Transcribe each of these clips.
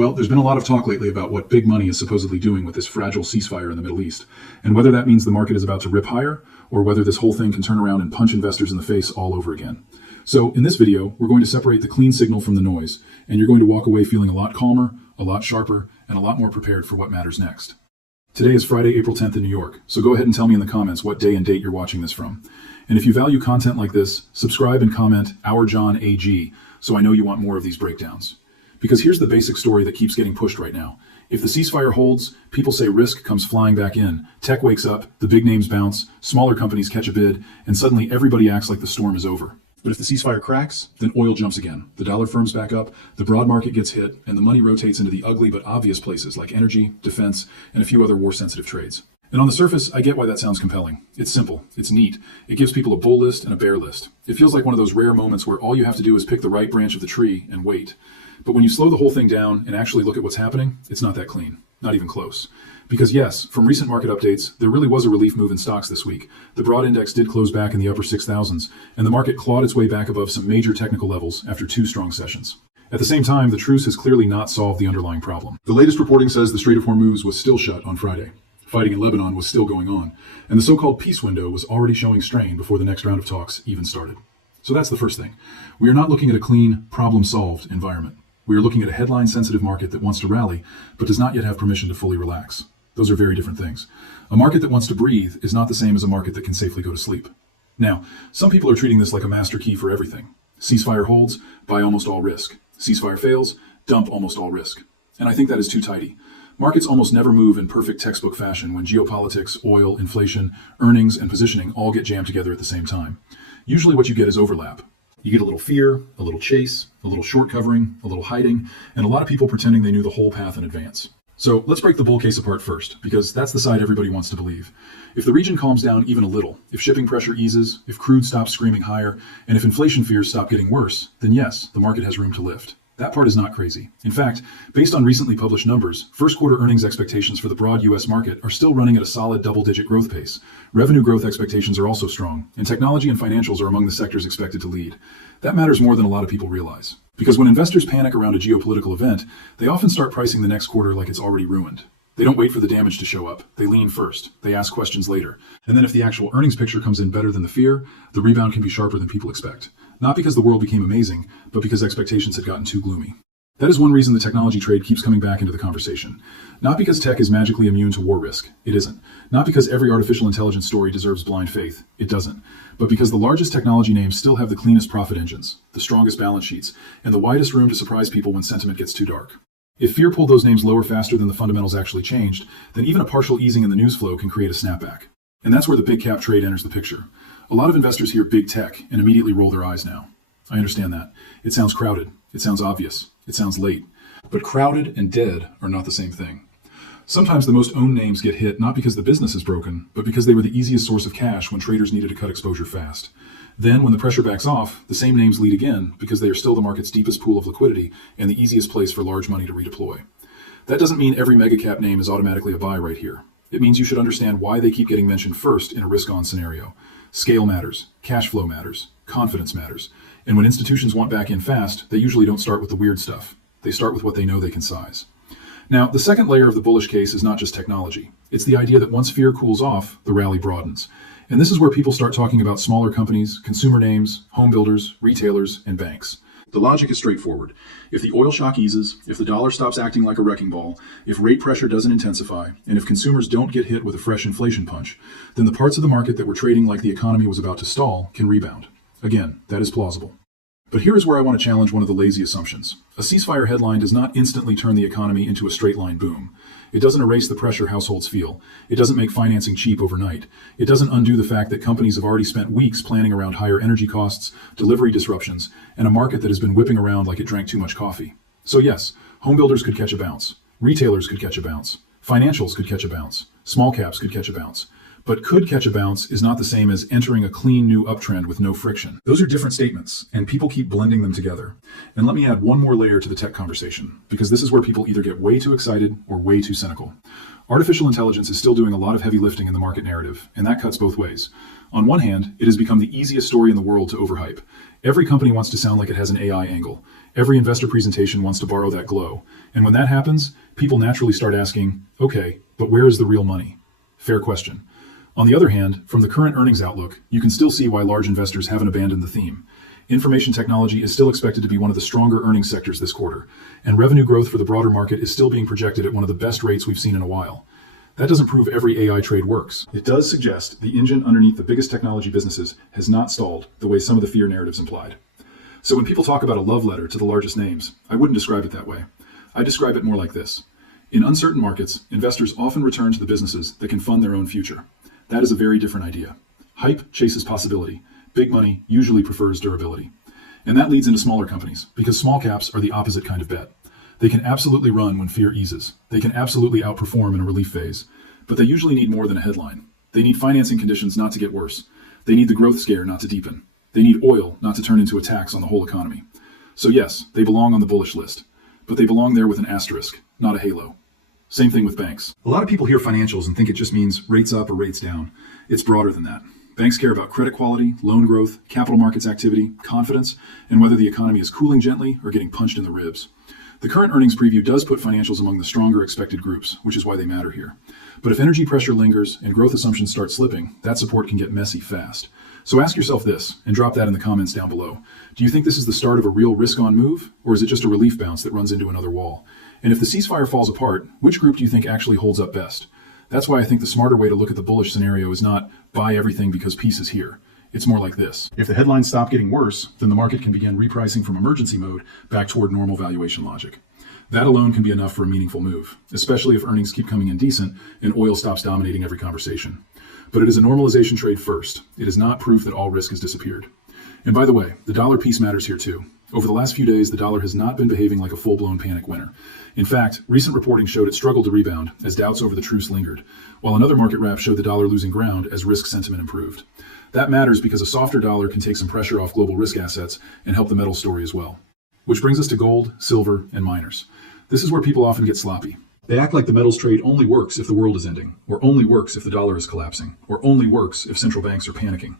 Well, there's been a lot of talk lately about what big money is supposedly doing with this fragile ceasefire in the Middle East, and whether that means the market is about to rip higher, or whether this whole thing can turn around and punch investors in the face all over again. So in this video, we're going to separate the clean signal from the noise, and you're going to walk away feeling a lot calmer, a lot sharper, and a lot more prepared for what matters next. Today is Friday, April 10th in New York, so go ahead and tell me in the comments what day and date you're watching this from. And if you value content like this, subscribe and comment Our John AG, so I know you want more of these breakdowns. Because here's the basic story that keeps getting pushed right now. If the ceasefire holds, people say risk comes flying back in. Tech wakes up, the big names bounce, smaller companies catch a bid, and suddenly everybody acts like the storm is over. But if the ceasefire cracks, then oil jumps again. The dollar firms back up, the broad market gets hit, and the money rotates into the ugly but obvious places like energy, defense, and a few other war-sensitive trades. And on the surface, I get why that sounds compelling. It's simple, it's neat. It gives people a bull list and a bear list. It feels like one of those rare moments where all you have to do is pick the right branch of the tree and wait. But when you slow the whole thing down and actually look at what's happening, it's not that clean. Not even close. Because yes, from recent market updates, there really was a relief move in stocks this week. The broad index did close back in the upper 6,000s, and the market clawed its way back above some major technical levels after two strong sessions. At the same time, the truce has clearly not solved the underlying problem. The latest reporting says the Strait of Hormuz was still shut on Friday. Fighting in Lebanon was still going on, and the so-called peace window was already showing strain before the next round of talks even started. So that's the first thing. We are not looking at a clean, problem-solved environment. We are looking at a headline-sensitive market that wants to rally, but does not yet have permission to fully relax. Those are very different things. A market that wants to breathe is not the same as a market that can safely go to sleep. Now, some people are treating this like a master key for everything. Ceasefire holds, buy almost all risk. Ceasefire fails, dump almost all risk. And I think that is too tidy. Markets almost never move in perfect textbook fashion when geopolitics, oil, inflation, earnings, and positioning all get jammed together at the same time. Usually what you get is overlap. You get a little fear, a little chase, a little short covering, a little hiding, and a lot of people pretending they knew the whole path in advance. So let's break the bull case apart first, because that's the side everybody wants to believe. If the region calms down even a little, if shipping pressure eases, if crude stops screaming higher, and if inflation fears stop getting worse, then yes, the market has room to lift. That part is not crazy. In fact, based on recently published numbers, first quarter earnings expectations for the broad U.S. market are still running at a solid double-digit growth pace. Revenue growth expectations are also strong, and technology and financials are among the sectors expected to lead. That matters more than a lot of people realize. Because when investors panic around a geopolitical event, they often start pricing the next quarter like it's already ruined. They don't wait for the damage to show up. They lean first. They ask questions later. And then if the actual earnings picture comes in better than the fear, the rebound can be sharper than people expect. Not because the world became amazing, but because expectations had gotten too gloomy. That is one reason the technology trade keeps coming back into the conversation. Not because tech is magically immune to war risk. It isn't. Not because every artificial intelligence story deserves blind faith. It doesn't. But because the largest technology names still have the cleanest profit engines, the strongest balance sheets, and the widest room to surprise people when sentiment gets too dark. If fear pulled those names lower faster than the fundamentals actually changed, then even a partial easing in the news flow can create a snapback. And that's where the big cap trade enters the picture. A lot of investors hear big tech and immediately roll their eyes now. I understand that. It sounds crowded. It sounds obvious. It sounds late. But crowded and dead are not the same thing. Sometimes the most owned names get hit not because the business is broken, but because they were the easiest source of cash when traders needed to cut exposure fast. Then, when the pressure backs off, the same names lead again because they are still the market's deepest pool of liquidity and the easiest place for large money to redeploy. That doesn't mean every megacap name is automatically a buy right here. It means you should understand why they keep getting mentioned first in a risk-on scenario. Scale matters, cash flow matters, confidence matters. And when institutions want back in fast, they usually don't start with the weird stuff. They start with what they know they can size. Now, the second layer of the bullish case is not just technology. It's the idea that once fear cools off, the rally broadens. And this is where people start talking about smaller companies, consumer names, home builders, retailers, and banks. The logic is straightforward. If the oil shock eases, if the dollar stops acting like a wrecking ball, if rate pressure doesn't intensify, and if consumers don't get hit with a fresh inflation punch, then the parts of the market that were trading like the economy was about to stall can rebound. Again, that is plausible. But here is where I want to challenge one of the lazy assumptions. A ceasefire headline does not instantly turn the economy into a straight line boom. It doesn't erase the pressure households feel. It doesn't make financing cheap overnight. It doesn't undo the fact that companies have already spent weeks planning around higher energy costs, delivery disruptions, and a market that has been whipping around like it drank too much coffee. So yes, home builders could catch a bounce. Retailers could catch a bounce. Financials could catch a bounce. Small caps could catch a bounce. But could catch a bounce is not the same as entering a clean new uptrend with no friction. Those are different statements, and people keep blending them together. And let me add one more layer to the tech conversation, because this is where people either get way too excited or way too cynical. Artificial intelligence is still doing a lot of heavy lifting in the market narrative, and that cuts both ways. On one hand, it has become the easiest story in the world to overhype. Every company wants to sound like it has an AI angle. Every investor presentation wants to borrow that glow. And when that happens, people naturally start asking, okay, but where is the real money? Fair question. On the other hand, from the current earnings outlook, you can still see why large investors haven't abandoned the theme. Information technology is still expected to be one of the stronger earnings sectors this quarter, and revenue growth for the broader market is still being projected at one of the best rates we've seen in a while. That doesn't prove every AI trade works. It does suggest the engine underneath the biggest technology businesses has not stalled the way some of the fear narratives implied. So when people talk about a love letter to the largest names, I wouldn't describe it that way. I describe it more like this. In uncertain markets, investors often return to the businesses that can fund their own future. That is a very different idea. Hype chases possibility. Big money usually prefers durability. And that leads into smaller companies, because small caps are the opposite kind of bet. They can absolutely run when fear eases. They can absolutely outperform in a relief phase. But they usually need more than a headline. They need financing conditions not to get worse. They need the growth scare not to deepen. They need oil not to turn into a tax on the whole economy. So yes, they belong on the bullish list. But they belong there with an asterisk, not a halo. Same thing with banks. A lot of people hear financials and think it just means rates up or rates down. It's broader than that. Banks care about credit quality, loan growth, capital markets activity, confidence, and whether the economy is cooling gently or getting punched in the ribs. The current earnings preview does put financials among the stronger expected groups, which is why they matter here. But if energy pressure lingers and growth assumptions start slipping, that support can get messy fast. So ask yourself this, and drop that in the comments down below. Do you think this is the start of a real risk-on move, or is it just a relief bounce that runs into another wall? And if the ceasefire falls apart, which group do you think actually holds up best? That's why I think the smarter way to look at the bullish scenario is not buy everything because peace is here. It's more like this. If the headlines stop getting worse, then the market can begin repricing from emergency mode back toward normal valuation logic. That alone can be enough for a meaningful move, especially if earnings keep coming in decent and oil stops dominating every conversation. But it is a normalization trade first. It is not proof that all risk has disappeared. And by the way, the dollar piece matters here too. Over the last few days, the dollar has not been behaving like a full-blown panic winner. In fact, recent reporting showed it struggled to rebound as doubts over the truce lingered, while another market wrap showed the dollar losing ground as risk sentiment improved. That matters because a softer dollar can take some pressure off global risk assets and help the metal story as well. Which brings us to gold, silver, and miners. This is where people often get sloppy. They act like the metals trade only works if the world is ending, or only works if the dollar is collapsing, or only works if central banks are panicking.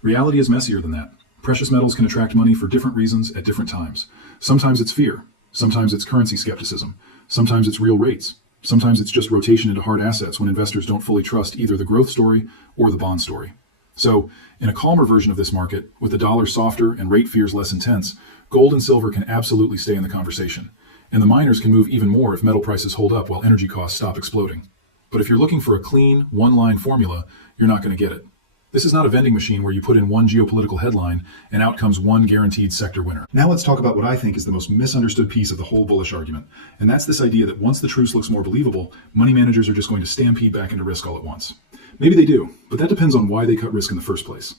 Reality is messier than that. Precious metals can attract money for different reasons at different times. Sometimes it's fear. Sometimes it's currency skepticism. Sometimes it's real rates. Sometimes it's just rotation into hard assets when investors don't fully trust either the growth story or the bond story. So, in a calmer version of this market, with the dollar softer and rate fears less intense, gold and silver can absolutely stay in the conversation. And the miners can move even more if metal prices hold up while energy costs stop exploding. But if you're looking for a clean, one-line formula, you're not going to get it. This is not a vending machine where you put in one geopolitical headline and out comes one guaranteed sector winner. Now let's talk about what I think is the most misunderstood piece of the whole bullish argument. And that's this idea that once the truce looks more believable, money managers are just going to stampede back into risk all at once. Maybe they do, but that depends on why they cut risk in the first place.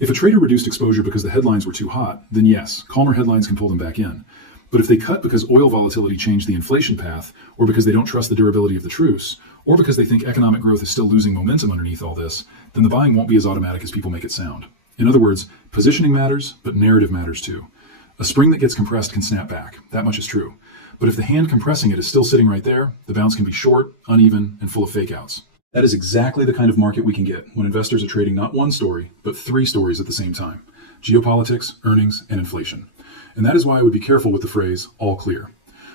If a trader reduced exposure because the headlines were too hot, then yes, calmer headlines can pull them back in. But if they cut because oil volatility changed the inflation path, or because they don't trust the durability of the truce, or because they think economic growth is still losing momentum underneath all this, then the buying won't be as automatic as people make it sound. In other words, positioning matters, but narrative matters too. A spring that gets compressed can snap back, that much is true. But if the hand compressing it is still sitting right there, the bounce can be short, uneven, and full of fake outs. That is exactly the kind of market we can get when investors are trading not one story, but three stories at the same time: geopolitics, earnings, and inflation. And that is why I would be careful with the phrase, all clear.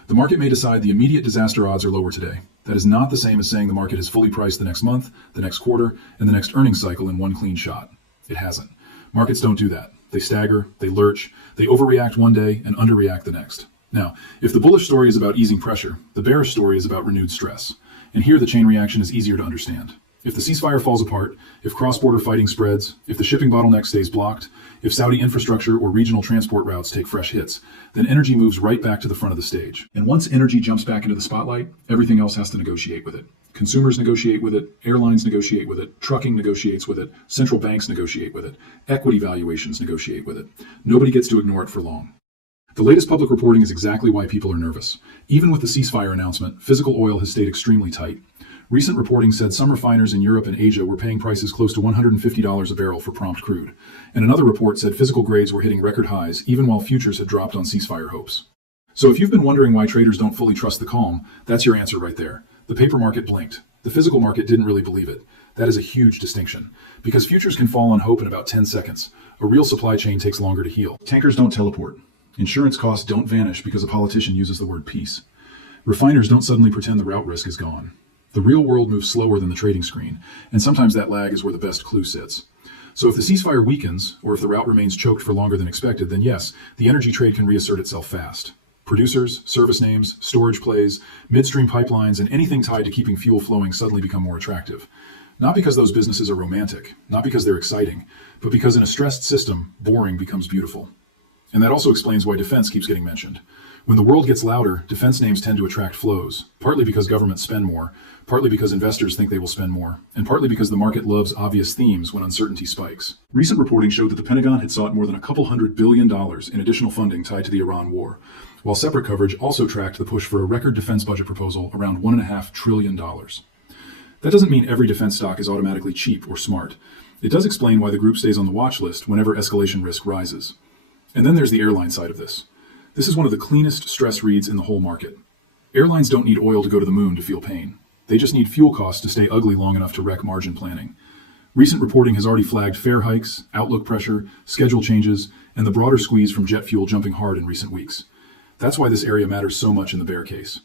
The market may decide the immediate disaster odds are lower today. That is not the same as saying the market is fully priced the next month, the next quarter, and the next earnings cycle in one clean shot. It hasn't. Markets don't do that. They stagger, they lurch, they overreact one day and underreact the next. Now, if the bullish story is about easing pressure, the bearish story is about renewed stress. And here the chain reaction is easier to understand. If the ceasefire falls apart, if cross-border fighting spreads, if the shipping bottleneck stays blocked, if Saudi infrastructure or regional transport routes take fresh hits, then energy moves right back to the front of the stage. And once energy jumps back into the spotlight, everything else has to negotiate with it. Consumers negotiate with it, airlines negotiate with it, trucking negotiates with it, central banks negotiate with it, equity valuations negotiate with it. Nobody gets to ignore it for long. The latest public reporting is exactly why people are nervous. Even with the ceasefire announcement, physical oil has stayed extremely tight. Recent reporting said some refiners in Europe and Asia were paying prices close to $150 a barrel for prompt crude. And another report said physical grades were hitting record highs even while futures had dropped on ceasefire hopes. So if you've been wondering why traders don't fully trust the calm, that's your answer right there. The paper market blinked. The physical market didn't really believe it. That is a huge distinction. Because futures can fall on hope in about 10 seconds. A real supply chain takes longer to heal. Tankers don't teleport. Insurance costs don't vanish because a politician uses the word peace. Refiners don't suddenly pretend the route risk is gone. The real world moves slower than the trading screen, and sometimes that lag is where the best clue sits. So if the ceasefire weakens, or if the route remains choked for longer than expected, then yes, the energy trade can reassert itself fast. Producers, service names, storage plays, midstream pipelines, and anything tied to keeping fuel flowing suddenly become more attractive. Not because those businesses are romantic, not because they're exciting, but because in a stressed system, boring becomes beautiful. And that also explains why defense keeps getting mentioned. When the world gets louder, defense names tend to attract flows, partly because governments spend more, partly because investors think they will spend more, and partly because the market loves obvious themes when uncertainty spikes. Recent reporting showed that the Pentagon had sought more than $200 billion in additional funding tied to the Iran war, while separate coverage also tracked the push for a record defense budget proposal around $1.5 trillion. That doesn't mean every defense stock is automatically cheap or smart. It does explain why the group stays on the watch list whenever escalation risk rises. And then there's the airline side of this. This is one of the cleanest stress reads in the whole market. Airlines don't need oil to go to the moon to feel pain. They just need fuel costs to stay ugly long enough to wreck margin planning. Recent reporting has already flagged fare hikes, outlook pressure, schedule changes, and the broader squeeze from jet fuel jumping hard in recent weeks. That's why this area matters so much in the bear case.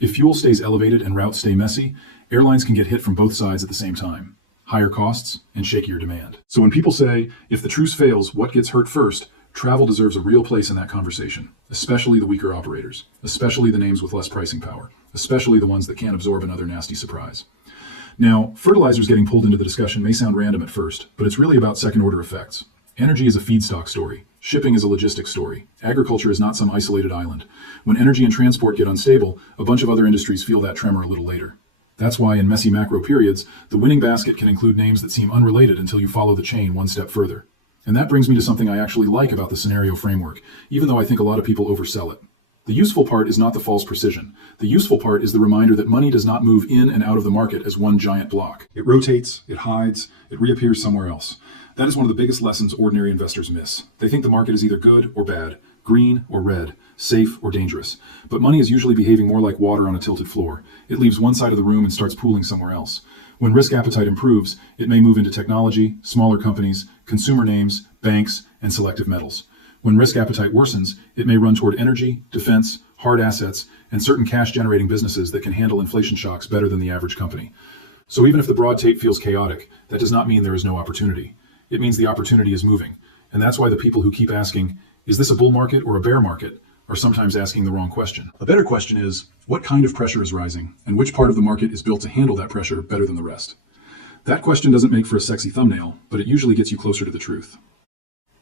If fuel stays elevated and routes stay messy, airlines can get hit from both sides at the same time. Higher costs and shakier demand. So when people say, if the truce fails, what gets hurt first? Travel deserves a real place in that conversation, especially the weaker operators, especially the names with less pricing power, especially the ones that can't absorb another nasty surprise. Now, fertilizers getting pulled into the discussion may sound random at first, but it's really about second-order effects. Energy is a feedstock story. Shipping is a logistics story. Agriculture is not some isolated island. When energy and transport get unstable, a bunch of other industries feel that tremor a little later. That's why in messy macro periods, the winning basket can include names that seem unrelated until you follow the chain one step further. And that brings me to something I actually like about the scenario framework, even though I think a lot of people oversell it. The useful part is not the false precision. The useful part is the reminder that money does not move in and out of the market as one giant block. It rotates, it hides, it reappears somewhere else. That is one of the biggest lessons ordinary investors miss. They think the market is either good or bad, green or red, safe or dangerous. But money is usually behaving more like water on a tilted floor. It leaves one side of the room and starts pooling somewhere else. When risk appetite improves, it may move into technology, smaller companies, consumer names, banks, and selective metals. When risk appetite worsens, it may run toward energy, defense, hard assets, and certain cash-generating businesses that can handle inflation shocks better than the average company. So even if the broad tape feels chaotic, that does not mean there is no opportunity. It means the opportunity is moving. And that's why the people who keep asking, is this a bull market or a bear market, are sometimes asking the wrong question. A better question is, what kind of pressure is rising, and which part of the market is built to handle that pressure better than the rest? That question doesn't make for a sexy thumbnail, but it usually gets you closer to the truth.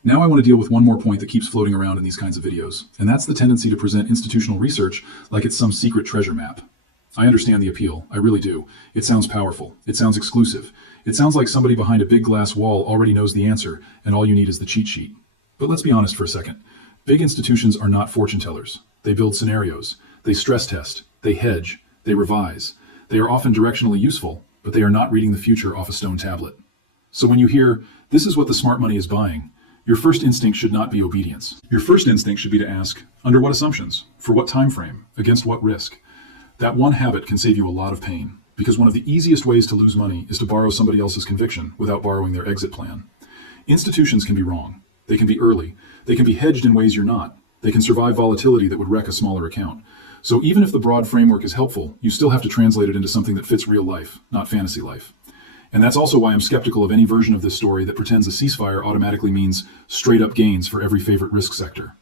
Now I want to deal with one more point that keeps floating around in these kinds of videos, and that's the tendency to present institutional research like it's some secret treasure map. I understand the appeal, I really do. It sounds powerful, it sounds exclusive. It sounds like somebody behind a big glass wall already knows the answer, and all you need is the cheat sheet. But let's be honest for a second. Big institutions are not fortune tellers. They build scenarios, they stress test, they hedge, they revise. They are often directionally useful, but they are not reading the future off a stone tablet. So when you hear, this is what the smart money is buying, your first instinct should not be obedience. Your first instinct should be to ask, under what assumptions? For what time frame? Against what risk? That one habit can save you a lot of pain, because one of the easiest ways to lose money is to borrow somebody else's conviction without borrowing their exit plan. Institutions can be wrong. They can be early. They can be hedged in ways you're not. They can survive volatility that would wreck a smaller account. So even if the broad framework is helpful, you still have to translate it into something that fits real life, not fantasy life. And that's also why I'm skeptical of any version of this story that pretends a ceasefire automatically means straight-up gains for every favorite risk sector.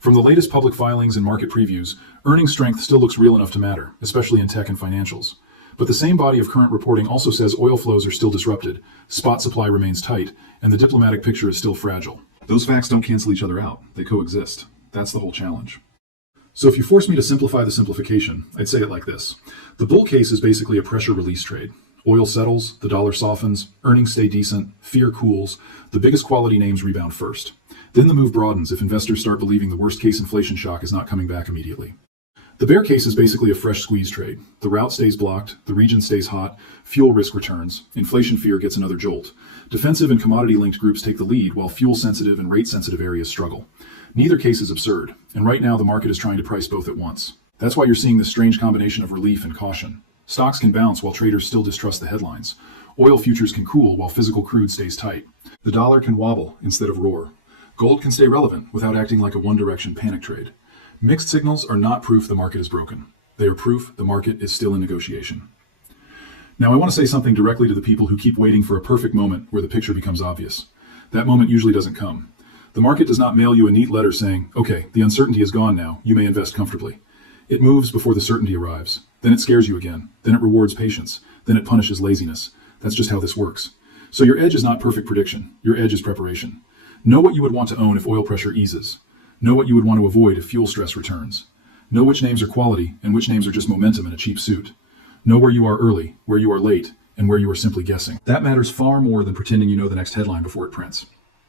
From the latest public filings and market previews, earnings strength still looks real enough to matter, especially in tech and financials. But the same body of current reporting also says oil flows are still disrupted, spot supply remains tight, and the diplomatic picture is still fragile. Those facts don't cancel each other out. They coexist. That's the whole challenge. So if you force me to simplify the simplification, I'd say it like this. The bull case is basically a pressure release trade. Oil settles, the dollar softens, earnings stay decent, fear cools, the biggest quality names rebound first. Then the move broadens if investors start believing the worst case inflation shock is not coming back immediately. The bear case is basically a fresh squeeze trade. The route stays blocked, the region stays hot, fuel risk returns, inflation fear gets another jolt. Defensive and commodity-linked groups take the lead while fuel-sensitive and rate-sensitive areas struggle. Neither case is absurd, and right now the market is trying to price both at once. That's why you're seeing this strange combination of relief and caution. Stocks can bounce while traders still distrust the headlines. Oil futures can cool while physical crude stays tight. The dollar can wobble instead of roar. Gold can stay relevant without acting like a one-direction panic trade. Mixed signals are not proof the market is broken. They are proof the market is still in negotiation. Now, I want to say something directly to the people who keep waiting for a perfect moment where the picture becomes obvious. That moment usually doesn't come. The market does not mail you a neat letter saying, okay, the uncertainty is gone now, you may invest comfortably. It moves before the certainty arrives. Then it scares you again. Then it rewards patience. Then it punishes laziness. That's just how this works. So your edge is not perfect prediction. Your edge is preparation. Know what you would want to own if oil pressure eases. Know what you would want to avoid if fuel stress returns. Know which names are quality and which names are just momentum in a cheap suit. Know where you are early, where you are late, and where you are simply guessing. That matters far more than pretending you know the next headline before it prints.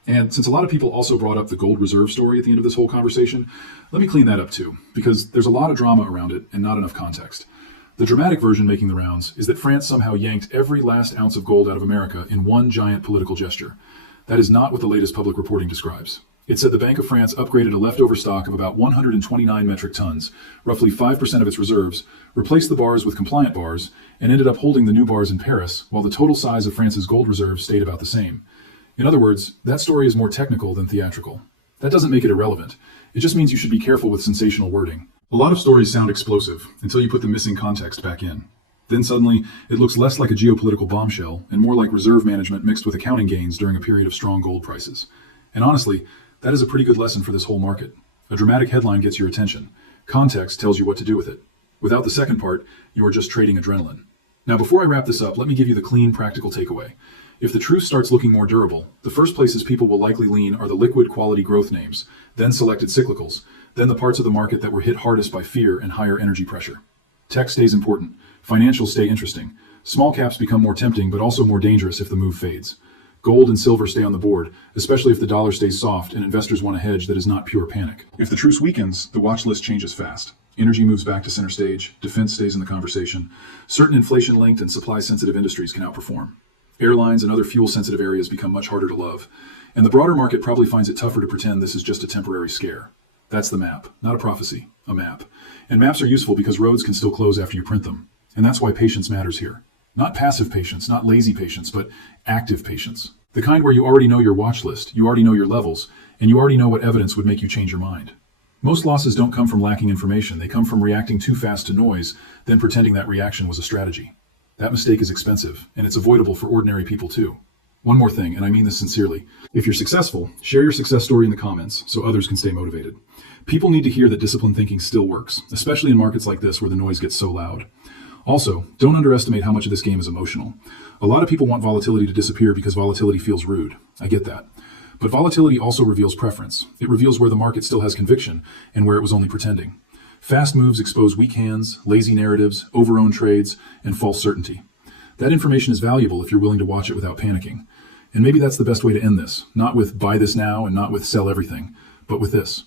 And since a lot of people also brought up the gold reserve story at the end of this whole conversation, let me clean that up too, because there's a lot of drama around it and not enough context. The dramatic version making the rounds is that France somehow yanked every last ounce of gold out of America in one giant political gesture. That is not what the latest public reporting describes. It said the Bank of France upgraded a leftover stock of about 129 metric tons, roughly 5% of its reserves, replaced the bars with compliant bars, and ended up holding the new bars in Paris, while the total size of France's gold reserves stayed about the same. In other words, that story is more technical than theatrical. That doesn't make it irrelevant. It just means you should be careful with sensational wording. A lot of stories sound explosive until you put the missing context back in. Then suddenly, it looks less like a geopolitical bombshell and more like reserve management mixed with accounting gains during a period of strong gold prices. And honestly, that is a pretty good lesson for this whole market. A dramatic headline gets your attention. Context tells you what to do with it. Without the second part, you are just trading adrenaline. Now, before I wrap this up, let me give you the clean, practical takeaway. If the truth starts looking more durable, the first places people will likely lean are the liquid quality growth names, then selected cyclicals, then the parts of the market that were hit hardest by fear and higher energy pressure. Tech stays important. Financials stay interesting. Small caps become more tempting, but also more dangerous if the move fades. Gold and silver stay on the board, especially if the dollar stays soft and investors want a hedge that is not pure panic. If the truce weakens, the watch list changes fast. Energy moves back to center stage, defense stays in the conversation. Certain inflation-linked and supply-sensitive industries can outperform. Airlines and other fuel-sensitive areas become much harder to love. And the broader market probably finds it tougher to pretend this is just a temporary scare. That's the map, not a prophecy, a map. And maps are useful because roads can still close after you print them. And that's why patience matters here. Not passive patience, not lazy patience, but active patience. The kind where you already know your watch list, you already know your levels, and you already know what evidence would make you change your mind. Most losses don't come from lacking information. They come from reacting too fast to noise, then pretending that reaction was a strategy. That mistake is expensive, and it's avoidable for ordinary people too. One more thing, and I mean this sincerely. If you're successful, share your success story in the comments so others can stay motivated. People need to hear that disciplined thinking still works, especially in markets like this where the noise gets so loud. Also, don't underestimate how much of this game is emotional. A lot of people want volatility to disappear because volatility feels rude. I get that. But volatility also reveals preference. It reveals where the market still has conviction and where it was only pretending. Fast moves expose weak hands, lazy narratives, overowned trades, and false certainty. That information is valuable if you're willing to watch it without panicking. And maybe that's the best way to end this, not with buy this now and not with sell everything, but with this.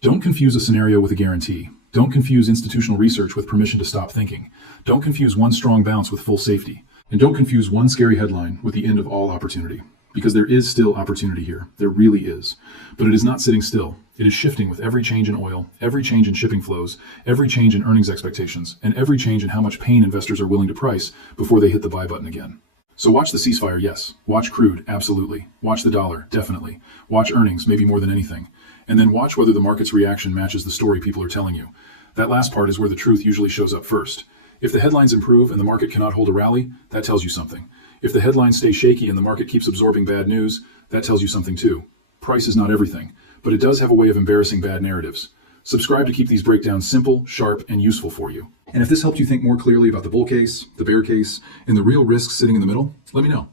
Don't confuse a scenario with a guarantee. Don't confuse institutional research with permission to stop thinking. Don't confuse one strong bounce with full safety. And don't confuse one scary headline with the end of all opportunity. Because there is still opportunity here. There really is. But it is not sitting still. It is shifting with every change in oil, every change in shipping flows, every change in earnings expectations, and every change in how much pain investors are willing to price before they hit the buy button again. So watch the ceasefire, yes. Watch crude, absolutely. Watch the dollar, definitely. Watch earnings, maybe more than anything. And then watch whether the market's reaction matches the story people are telling you. That last part is where the truth usually shows up first. If the headlines improve and the market cannot hold a rally, that tells you something. If the headlines stay shaky and the market keeps absorbing bad news, that tells you something too. Price is not everything, but it does have a way of embarrassing bad narratives. Subscribe to keep these breakdowns simple, sharp, and useful for you. And if this helped you think more clearly about the bull case, the bear case, and the real risks sitting in the middle, let me know.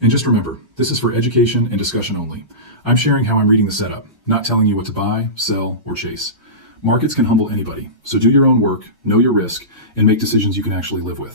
And just remember, this is for education and discussion only. I'm sharing how I'm reading the setup, not telling you what to buy, sell, or chase. Markets can humble anybody, so do your own work, know your risk, and make decisions you can actually live with.